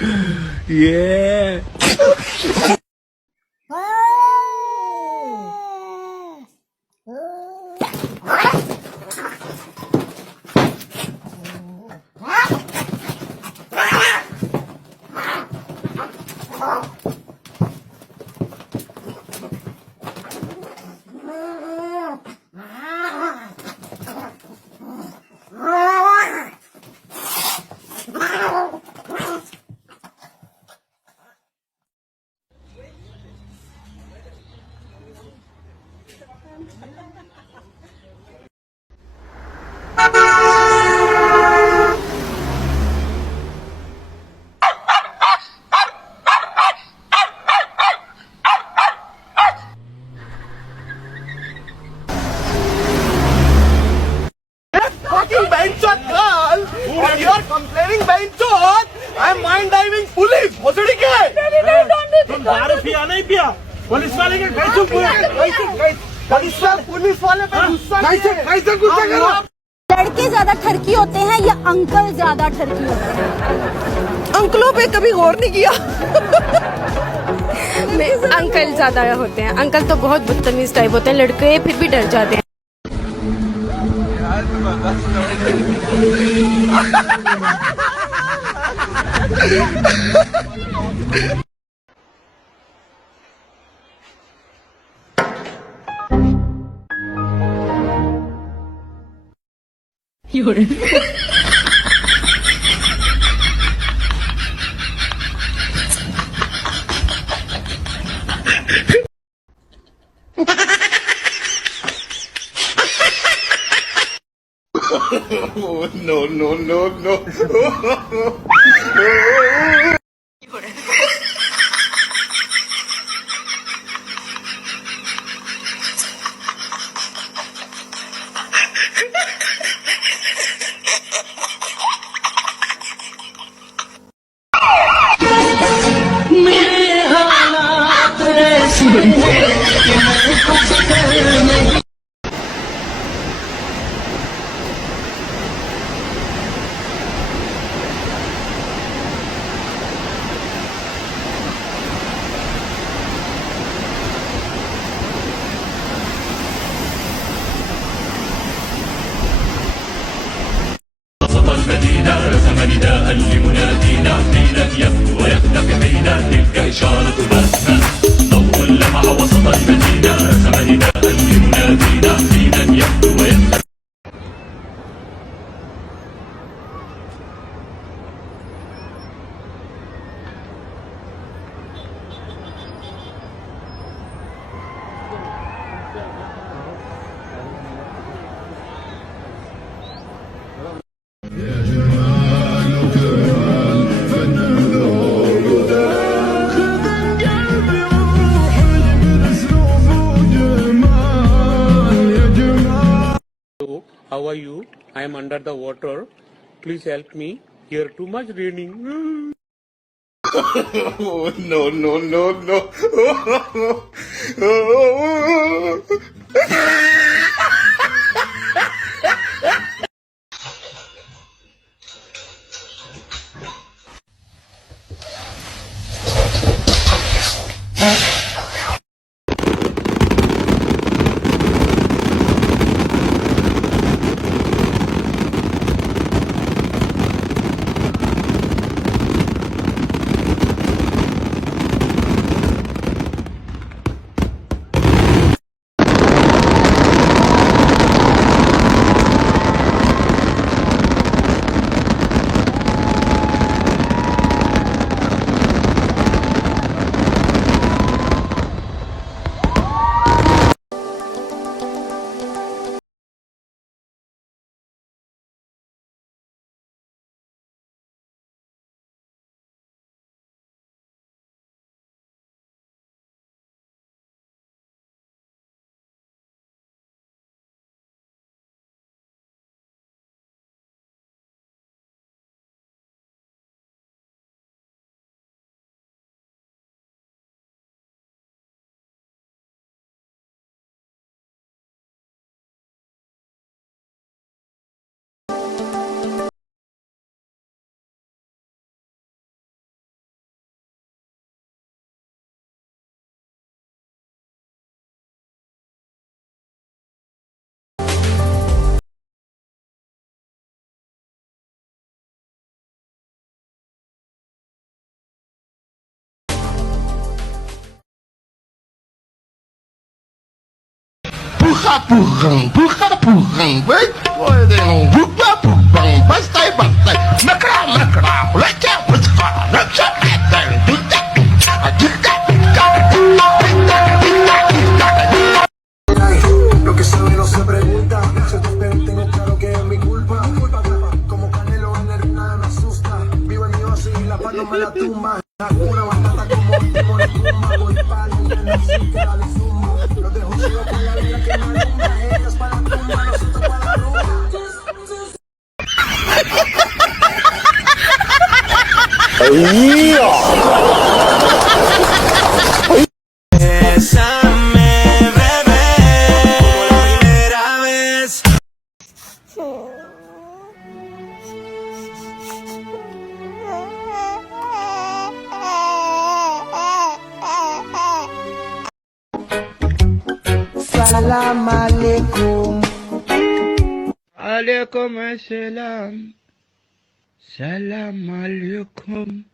Yeah. Fucking benchot girl! And you're complaining benchot! I'm mind diving police! भोसड़ी के? तुम दारू पिया नहीं पिया? पुलिस वाले के कैसे पुलिस वाले पे कैसे गुस्सा करो? लड़के ज्यादा ठरकी होते हैं या अंकल ज्यादा ठरकी होते हैं? अंकलों पे कभी गौर नहीं किया। नहीं, अंकल ज्यादा होते हैं। अंकल तो बहुत बदतमीज टाइप होते हैं, लड़के फिर भी डर जाते हैं। Oh, no, no, no, no. المدينة رسم نداء لمنادينا حين يفتو ويفتح حين تلك إشارة الأسماء ضوء لمع وسط المدينة رسم نداء لمنادينا حين يفتو ويفتح How are you? I am under the water. Please help me. Here too much raining. Oh, no, no, no, no. purrang, vai, purrang, bastai, macra, Lo que sabe no se pregunta. Se te espera y tengo claro que es mi culpa. Como Canelo en el ring nada me asusta. Vivo en mi oasis y la paz no me la tumba. Una batata como timón y tumba. Voy pa'l millón así que dale zumba. Los dejo ciego con la vida que me alumbra. Ellas para la tumba, nosotros para la rumba. Salam alaikum. Alaikum assalam. Salam alaikum.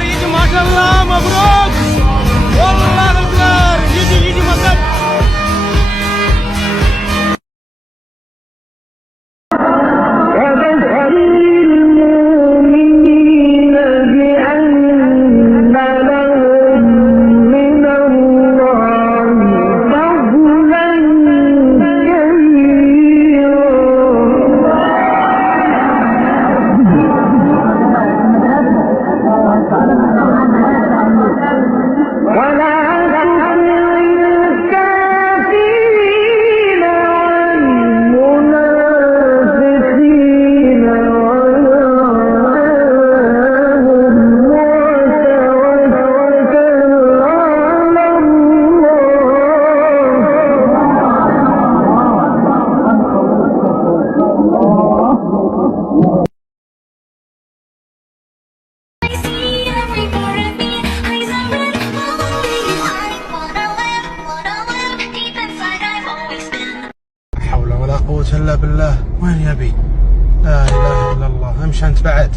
يجي ما شاء الله مبروك والله الخير يجي مطر إلا بالله. وين يبي؟ لا إله إلا الله. امشي أنت بعد.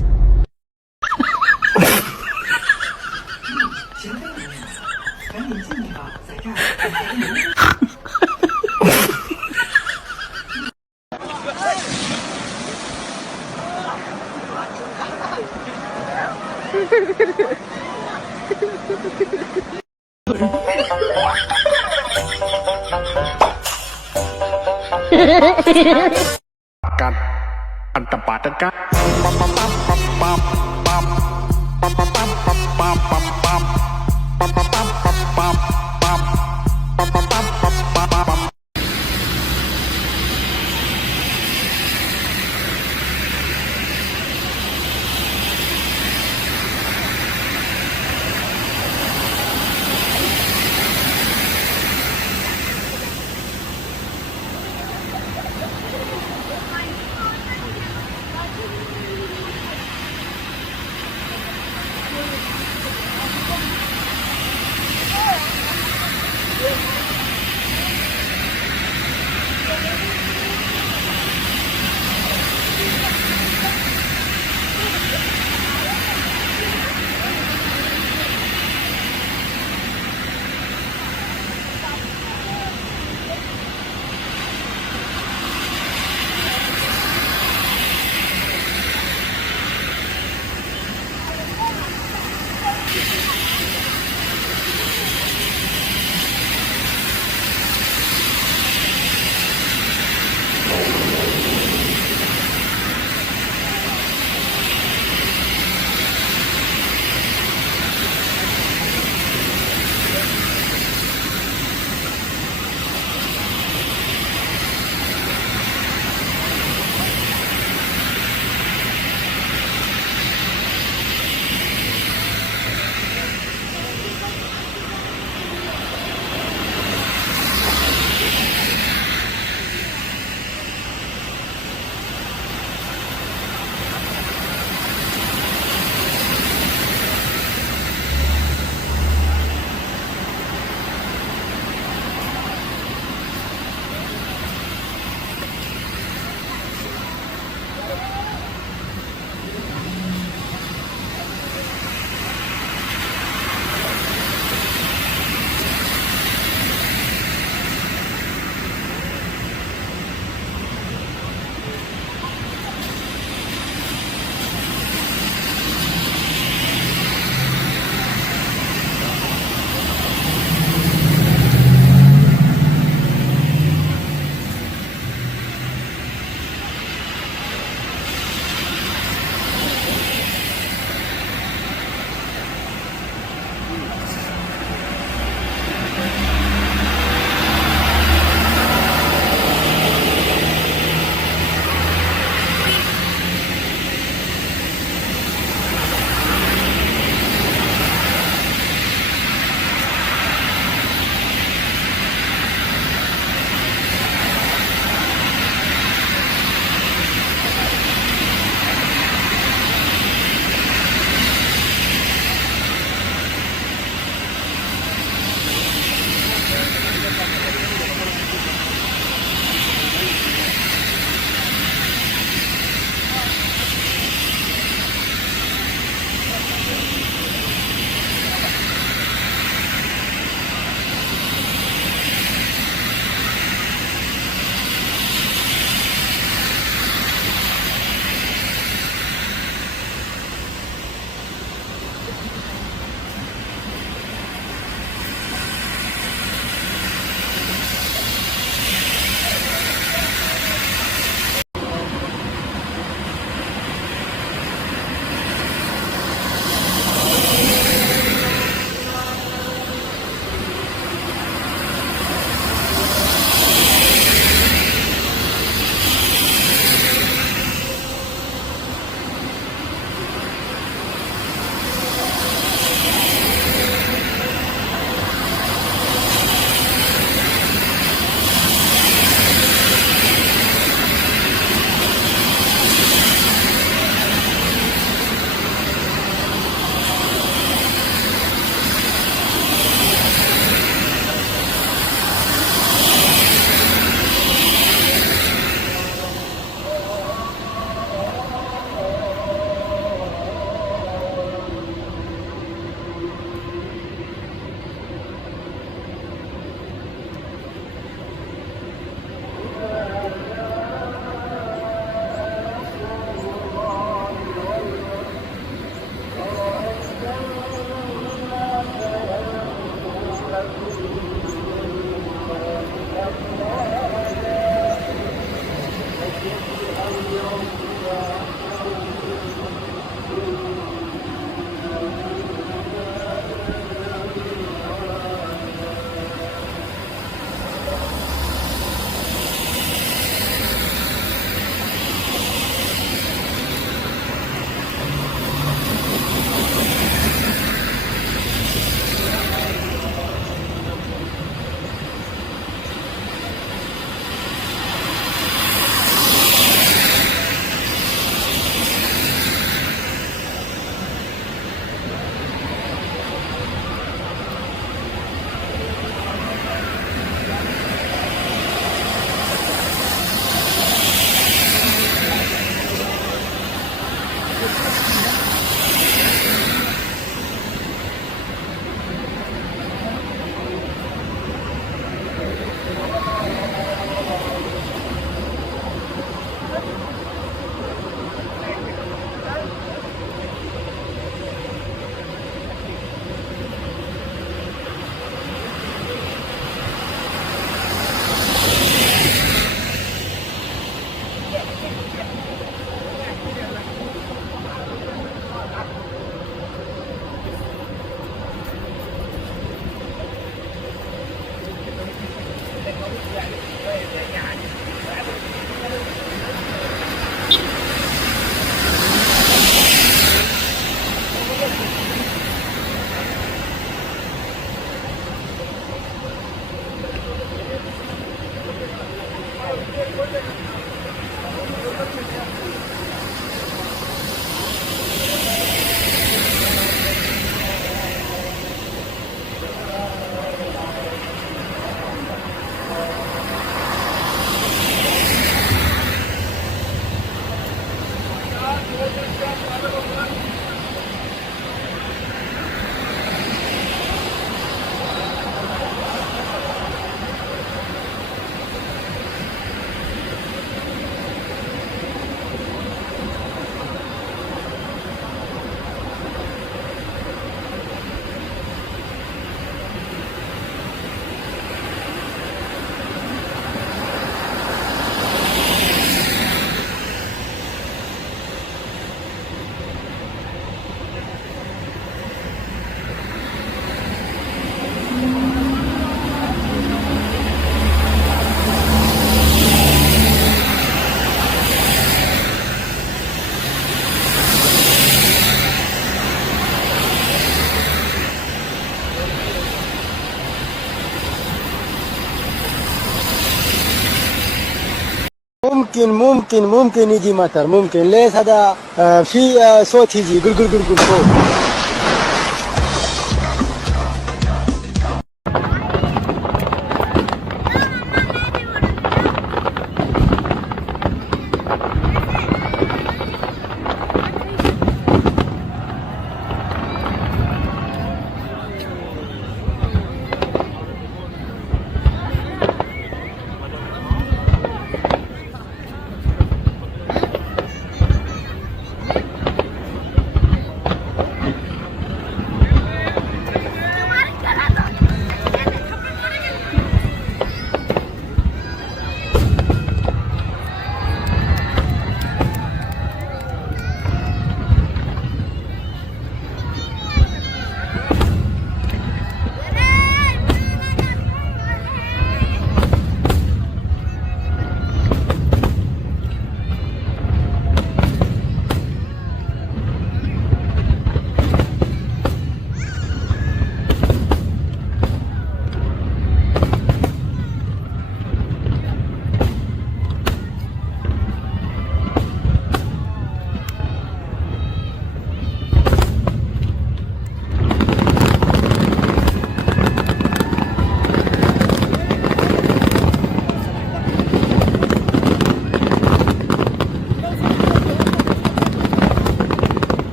ممكن يجي مطر ممكن ليش هذا في صوت يجي قل قل قل قل فوق.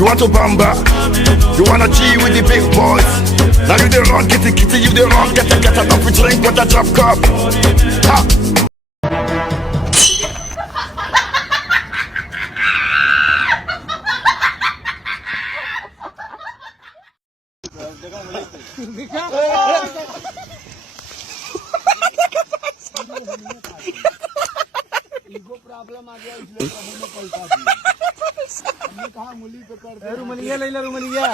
You want to bamba? You wanna G with the big boys? Now you the wrong, get kitty, you the wrong, get enough to drink with a drop cup. Ha! इनको problem आ गया इसलिए प्रभु ने पलटा दिया। हमने कहा मुली पे कर दे रुमलिया ले ले रुमलिया।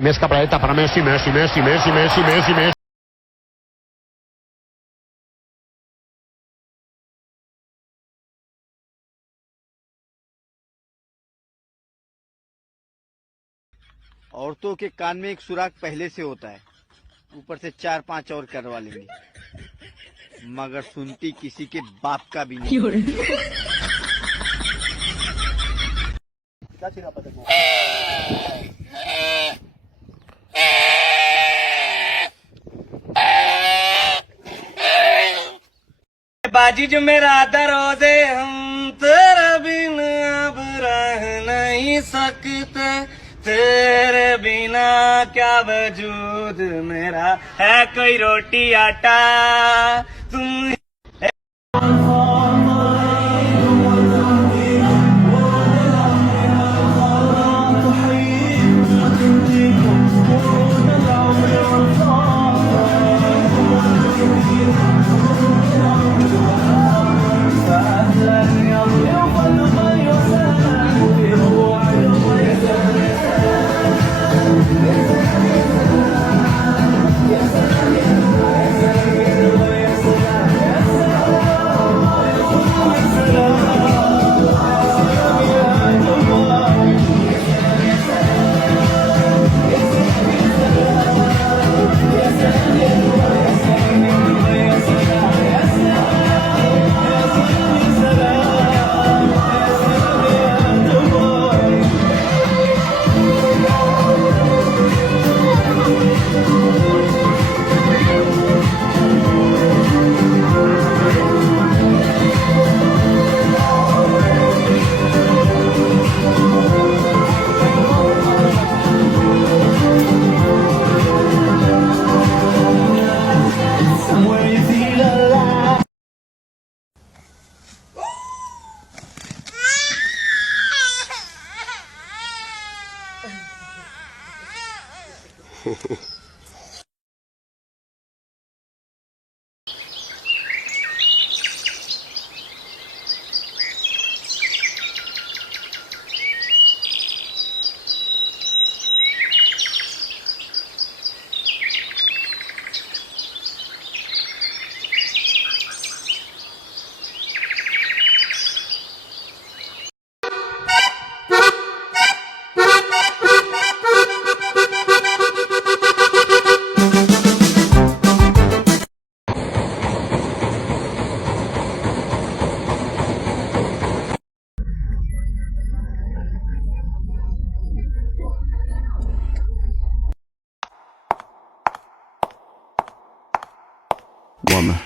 Mesca para para Messi, Messi, Messi, Messi, Messi, Messi, Messi. औरतों के कान में एक सुराख पहले से होता है, ऊपर से 4-5 और करवा लेंगे, मगर सुनती किसी के बाप का भी नहीं। बाजी जो मेरा दरोदे हम तेरे बिन अब रह नहीं सकते, तेरे बिना क्या वजूद मेरा है, कोई रोटी आटा तुम। Woman.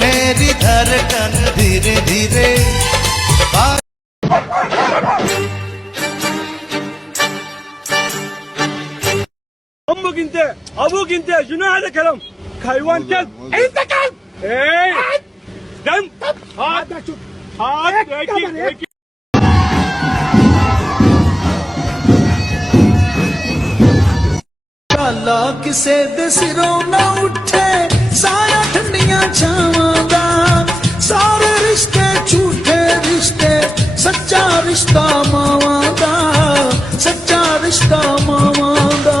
मेरी धड़कन धीरे धीरे امك انت ابوك انت شنو هذا كلام حيوان كلب انت كلب ايه دم هات هات काला किसे दे सिरों ना उठे साया ठंडियां छावां दा सारे रिश्ते झूठे रिश्ते सच्चा रिश्ता मावां दा सच्चा रिश्ता मावां दा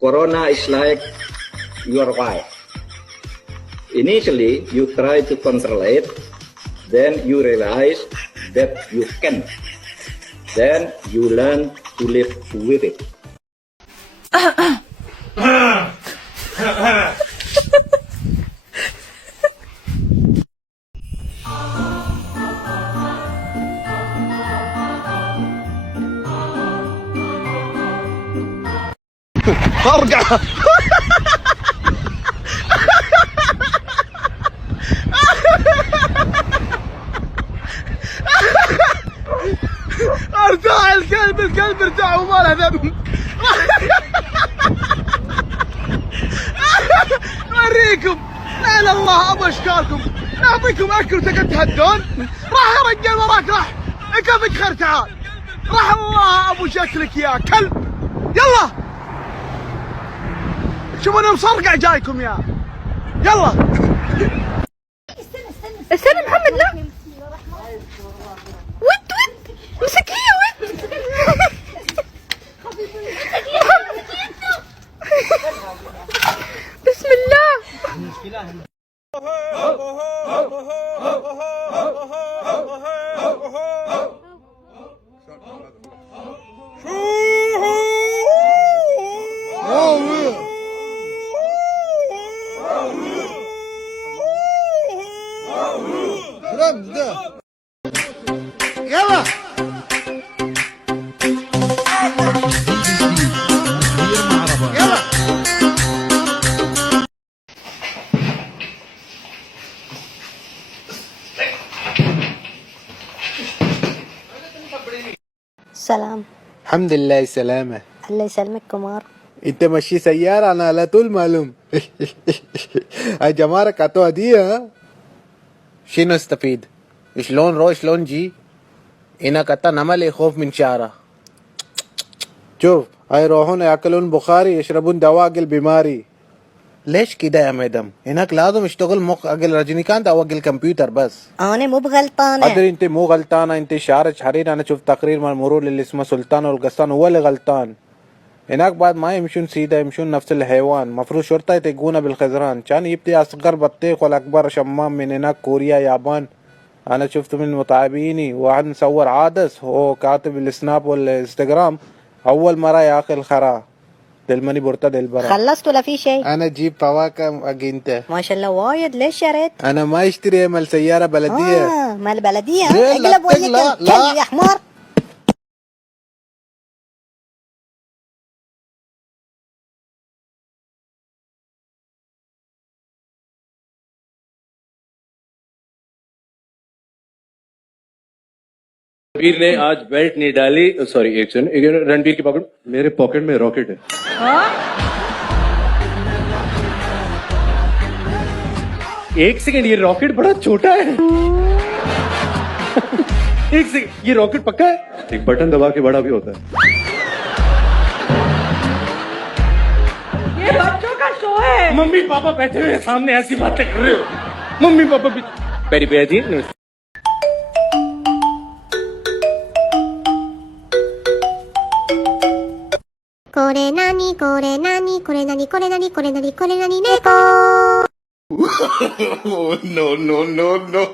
Corona is like your wife. Initially, you try to control it, then you realize that you can't. Then you learn to live with it. ارجع ارجع الكلب ارجع وما له ذنب اوريكم لا لا الله ابو اشكالكم نعطيكم اكل وتقعد تهدون راح يا رجال وراك راح كيفك خير تعال راح الله ابو شكلك يا كلب يلا شوفوا انا مصرقع جايكم يا يلا استنى محمد لا ود مسك هي ود يلا يلا سلام. الحمد لله السلامة. الله يسلمك كمار. انت ماشي سيارة انا على طول معلوم. الجمارة كاتو هدية. شنو استفيد؟ شلون رو شلون جي؟ هناك نمل خوف من شعره. شوف هيروحون ياكلون بخاري يشربون دواء البيماري. ليش كده يا مدام؟ هناك لازم يشتغل مخ اقل رجنيكانت او اقل كمبيوتر بس. انا مو بغلطانة. ادري انت مو غلطانة، انت شعرك حرير. انا شفت تقرير من المرور اللي اسمه سلطان والقسطان هو اللي غلطان. هناك بعد ما يمشون سيدا يمشون نفس الحيوان. مفروض شرطة يتقونا بالخزران كان يبدي اصغر بطيخ والاكبر شمام من هناك كوريا يابان. انا شفت من متابعيني واحد مصور عادس هو كاتب السناب والانستغرام اول مرة ياكل خرا دلمني بورتا دلبرا. خلصت ولا في شيء؟ انا جيب فواكه اجنته. ما شاء الله وايد. ليش شريت؟ انا ما اشتري مال سيارة بلدية. مال بلدية. لا، اقلب وجهك لا، الكلب لا. يا حمار. Ranbir ने आज बेल्ट नहीं डाली. सॉरी एक सेकंड. रणबीर की पॉकेट, मेरे पॉकेट में रॉकेट है. एक सेकंड, ये रॉकेट बड़ा छोटा है. एक सेकंड, ये रॉकेट पक्का है? एक बटन दबा के बड़ा भी होता है. ये बच्चों का शो है. मम्मी पापा बैठे हुए हैं सामने, ऐसी बातें कर रहे हो. मम्मी पापा भी पैरी पे आती है. कोरे नानी कोरे नानी कोरे नानी कोरे नानी कोरे नानी कोरे नानी neko. No, no, no, no.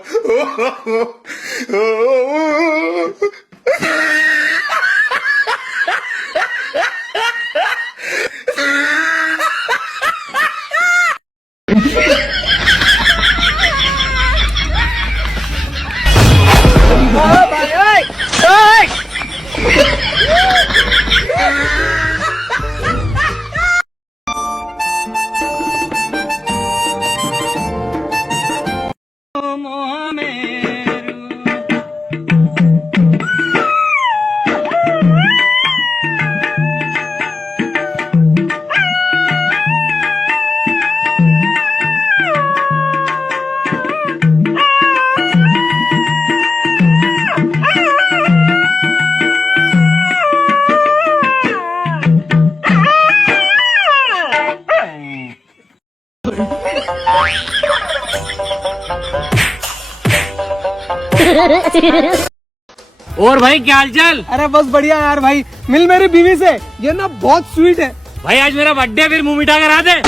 और भाई क्या हालचाल? अरे बस बढ़िया यार भाई. मिल मेरी बीवी से. ये ना बहुत स्वीट है भाई आज मेरा बर्थडे, फिर मुंह मिठा करा दे.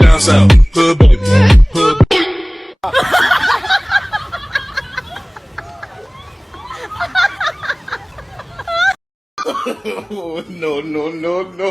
Down south, hood boy, hood. No, no, no, no.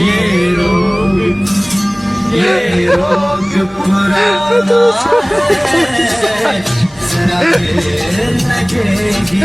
ये रोग ये रोग पुराना है, जरा देर लगेगी